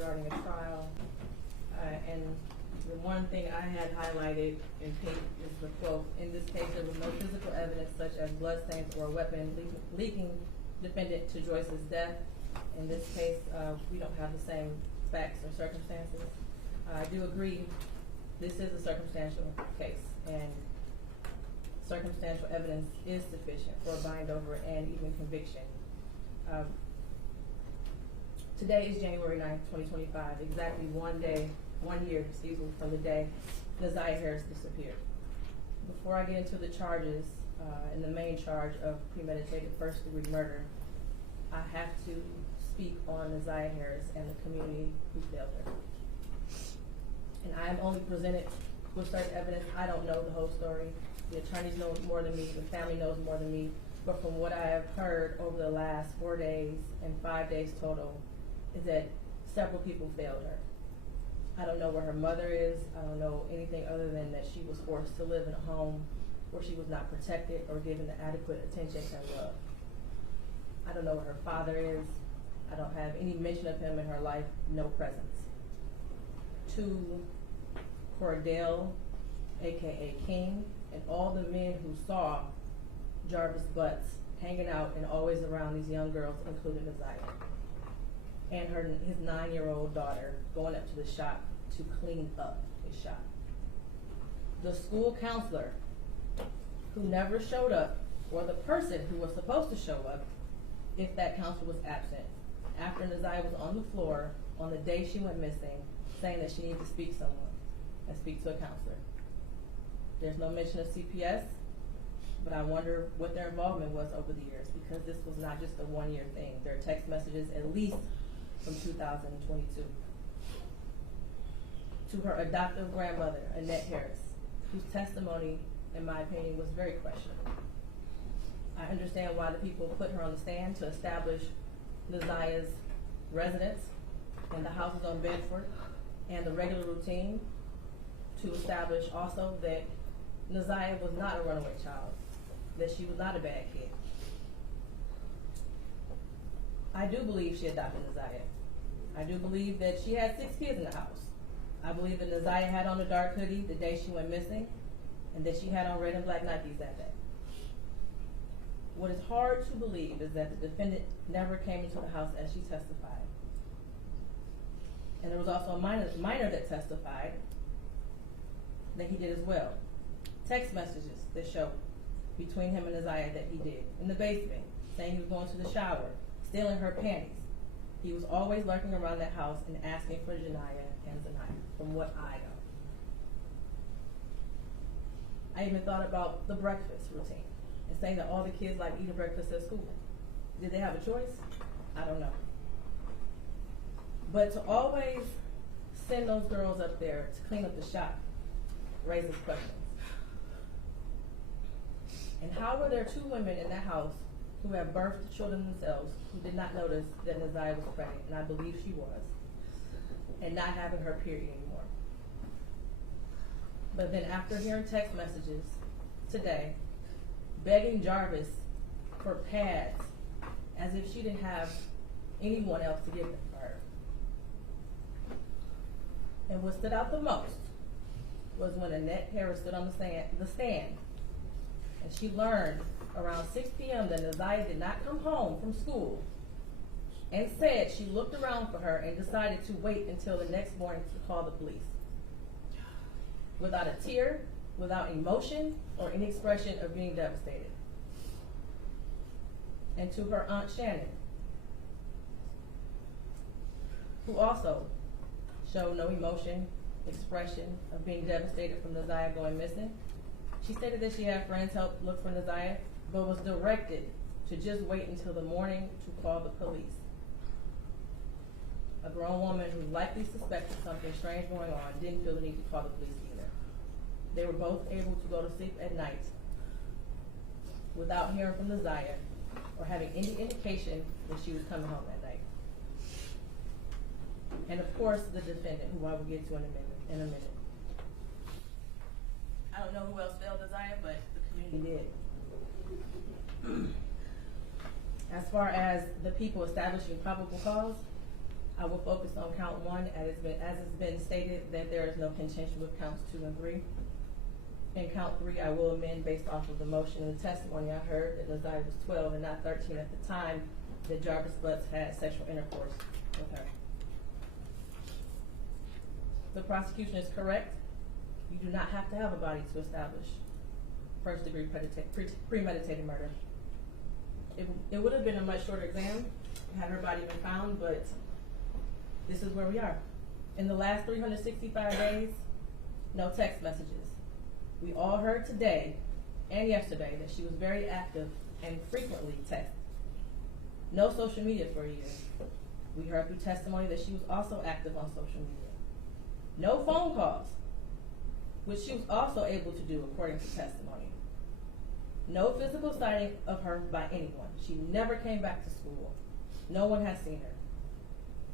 regarding a trial. And the one thing I had highlighted in pink is the quote, "In this case, there was no physical evidence such as bloodstains or a weapon leaking defendant to Joyce's death." In this case, we don't have the same facts or circumstances. I do agree this is a circumstantial case, and circumstantial evidence is sufficient for a bind over and even conviction. Today is January 9th, 2025, exactly 1 year, from the day Neziah Harris disappeared. Before I get into the charges, and the main charge of premeditated first-degree murder, I have to speak on Neziah Harris and the community who failed her. And I am only presented with certain evidence. I don't know the whole story. The attorneys know more than me, the family knows more than me, but from what I have heard over the last 4 days and 5 days total, is that several people failed her. I don't know where her mother is. I don't know anything other than that she was forced to live in a home where she was not protected or given the adequate attention and love. I don't know where her father is. I don't have any mention of him in her life, no presence. To Cordell, AKA King, and all the men who saw Jarvis Butts hanging out and always around these young girls, including Neziah, and his 9-year-old daughter going up to the shop to clean up his shop. The school counselor who never showed up, or the person who was supposed to show up if that counselor was absent, after Neziah was on the floor on the day she went missing, saying that she needed to speak to someone and speak to a counselor. There's no mention of CPS, but I wonder what their involvement was over the years, because this was not just a 1-year thing. There are text messages at least from 2022. To her adoptive grandmother, Annette Harris, whose testimony, in my opinion, was very questionable. I understand why the people put her on the stand to establish Neziah's residence and the houses on Bedford and the regular routine, to establish also that Neziah was not a runaway child, that she was not a bad kid. I do believe she adopted Neziah. I do believe that she had 6 kids in the house. I believe that Neziah had on a dark hoodie the day she went missing, and that she had on red and black Nikes that day. What is hard to believe is that the defendant never came into the house as she testified. And there was also a minor that testified that he did as well. Text messages that show between him and Neziah that he did in the basement, saying he was going to the shower, stealing her panties. He was always lurking around that house and asking for Janiyah and Zaniyah, from what I know. I even thought about the breakfast routine and saying that all the kids like eating breakfast at school. Did they have a choice? I don't know. But to always send those girls up there to clean up the shop raises questions. And how were there 2 women in that house who have birthed children themselves who did not notice that Neziah was pregnant, and I believe she was, and not having her period anymore? But then after hearing text messages today, begging Jarvis for pads as if she didn't have anyone else to give them for her. And what stood out the most was when Annette Harris stood on the stand, and she learned around 6 p.m. that Neziah did not come home from school, and said she looked around for her and decided to wait until the next morning to call the police. Without a tear, without emotion, or any expression of being devastated. And to her Aunt Shannon, who also showed no emotion, expression of being devastated from Neziah going missing. She stated that she had friends help look for Neziah, but was directed to just wait until the morning to call the police. A grown woman who likely suspected something strange going on didn't feel the need to call the police either. They were both able to go to sleep at night without hearing from Neziah or having any indication that she was coming home that night. And of course, the defendant, who I will get to in a minute. I don't know who else failed Neziah, but the community did. As far as the people establishing probable cause, I will focus on count 1 as it's been stated that there is no contention with counts 2 and 3. In count 3, I will amend based off of the motion and the testimony I heard that Naziah was 12 and not 13 at the time that Jarvis Butts had sexual intercourse with her. The prosecution is correct. You do not have to have a body to establish first-degree premeditated murder. It would have been a much shorter exam had her body been found, but this is where we are. In the last 365 days, no text messages. We all heard today and yesterday that she was very active and frequently texted. No social media for a year. We heard through testimony that she was also active on social media. No phone calls, which she was also able to do according to testimony. No physical sighting of her by anyone. She never came back to school. No one has seen her.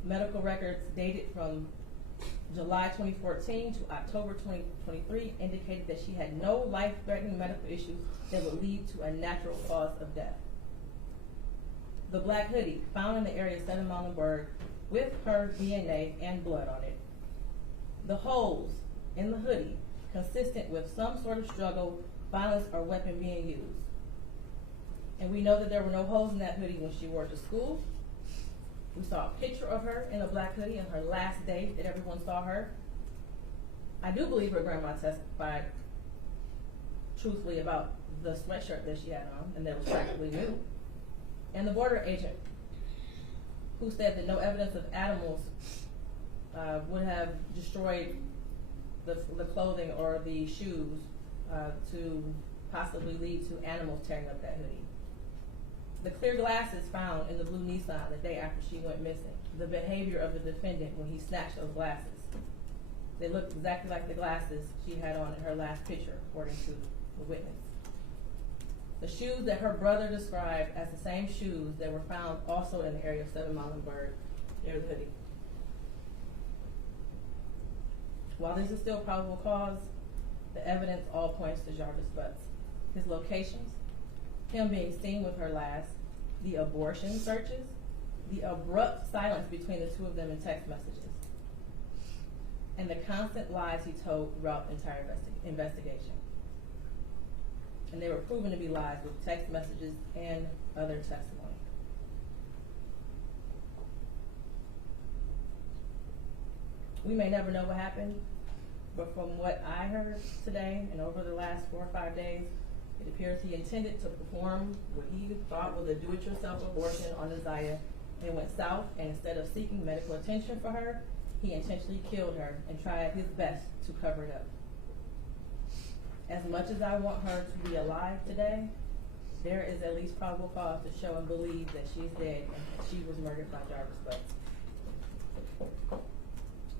Medical records dated from July 2014 to October 2023 indicated that she had no life-threatening medical issues that would lead to a natural cause of death. The black hoodie found in the area of 7 Muhlenberg with her DNA and blood on it. The holes in the hoodie consistent with some sort of struggle, violence, or weapon being used. And we know that there were no holes in that hoodie when she wore it to school. We saw a picture of her in a black hoodie on her last day that everyone saw her. I do believe her grandma testified truthfully about the sweatshirt that she had on and that was practically new. And the border agent who said that no evidence of animals would have destroyed the clothing or the shoes to possibly lead to animals tearing up that hoodie. The clear glasses found in the blue Nissan the day after she went missing. The behavior of the defendant when he snatched those glasses. They looked exactly like the glasses she had on in her last picture, according to the witness. The shoes that her brother described as the same shoes that were found also in the area of 7 Muhlenberg near the hoodie. While this is still probable cause, the evidence all points to Jarvis Butts. His locations, him being seen with her last, the abortion searches, the abrupt silence between the two of them in text messages, and the constant lies he told throughout the entire investigation. And they were proven to be lies with text messages and other testimony. We may never know what happened, but from what I heard today and over the last 4 or 5 days, it appears he intended to perform what he thought was a do-it-yourself abortion on Naziah and went south, and instead of seeking medical attention for her, he intentionally killed her and tried his best to cover it up. As much as I want her to be alive today, there is at least probable cause to show and believe that she's dead and that she was murdered by Jarvis Butts.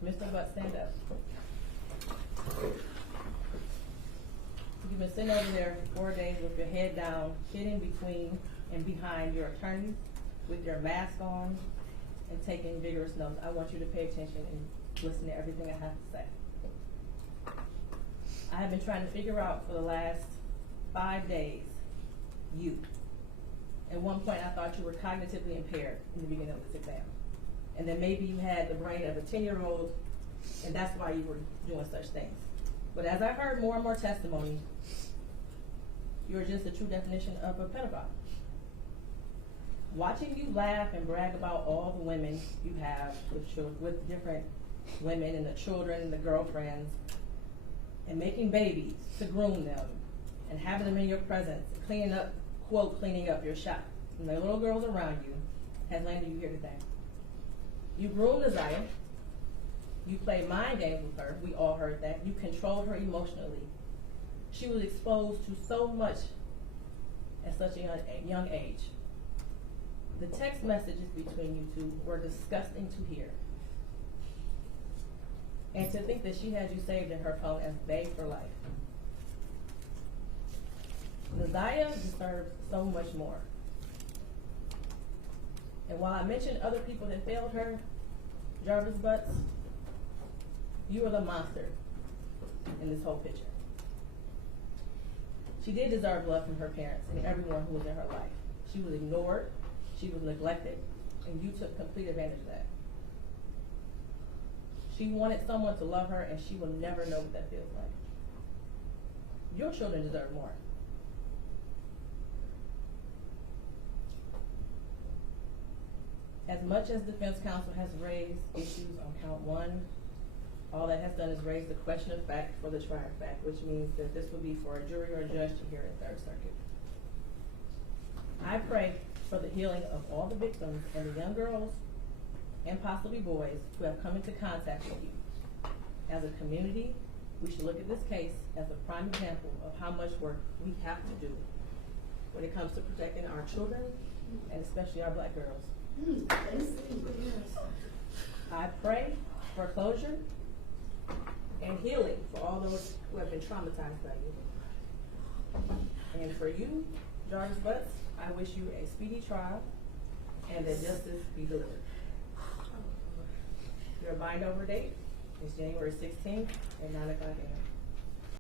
Mr. Butts, stand up. You've been sitting over there for 4 days with your head down, sitting between and behind your attorneys with your mask on and taking vigorous notes. I want you to pay attention and listen to everything I have to say. I have been trying to figure out for the last 5 days, you. At one point I thought you were cognitively impaired in the beginning of this exam. And then maybe you had the brain of a 10-year-old and that's why you were doing such things. But as I heard more and more testimony, you're just the true definition of a pedophile. Watching you laugh and brag about all the women you have with different women and the children and the girlfriends, and making babies to groom them and having them in your presence, cleaning up, quote, cleaning up your shop, and the little girls around you, has landed you here today. You groomed Naziah. You played mind games with her. We all heard that. You controlled her emotionally. She was exposed to so much at such a young age. The text messages between you two were disgusting to hear. And to think that she had you saved in her phone as bae for life. Naziah deserves so much more. And while I mentioned other people that failed her, Jarvis Butts, you are the monster in this whole picture. She did deserve love from her parents and everyone who was in her life. She was ignored, she was neglected, and you took complete advantage of that. She wanted someone to love her, and she will never know what that feels like. Your children deserve more. As much as defense counsel has raised issues on count 1, all that has done is raise the question of fact for the trier of fact, which means that this will be for a jury or a judge to hear in Third Circuit. I pray for the healing of all the victims and the young girls and possibly boys who have come into contact with you. As a community, we should look at this case as a prime example of how much work we have to do when it comes to protecting our children and especially our black girls. I pray for closure and healing for all those who have been traumatized by you. And for you, Jarvis Butts, I wish you a speedy trial and that justice be delivered. Your bind over date is January 16th at 9 o'clock a.m.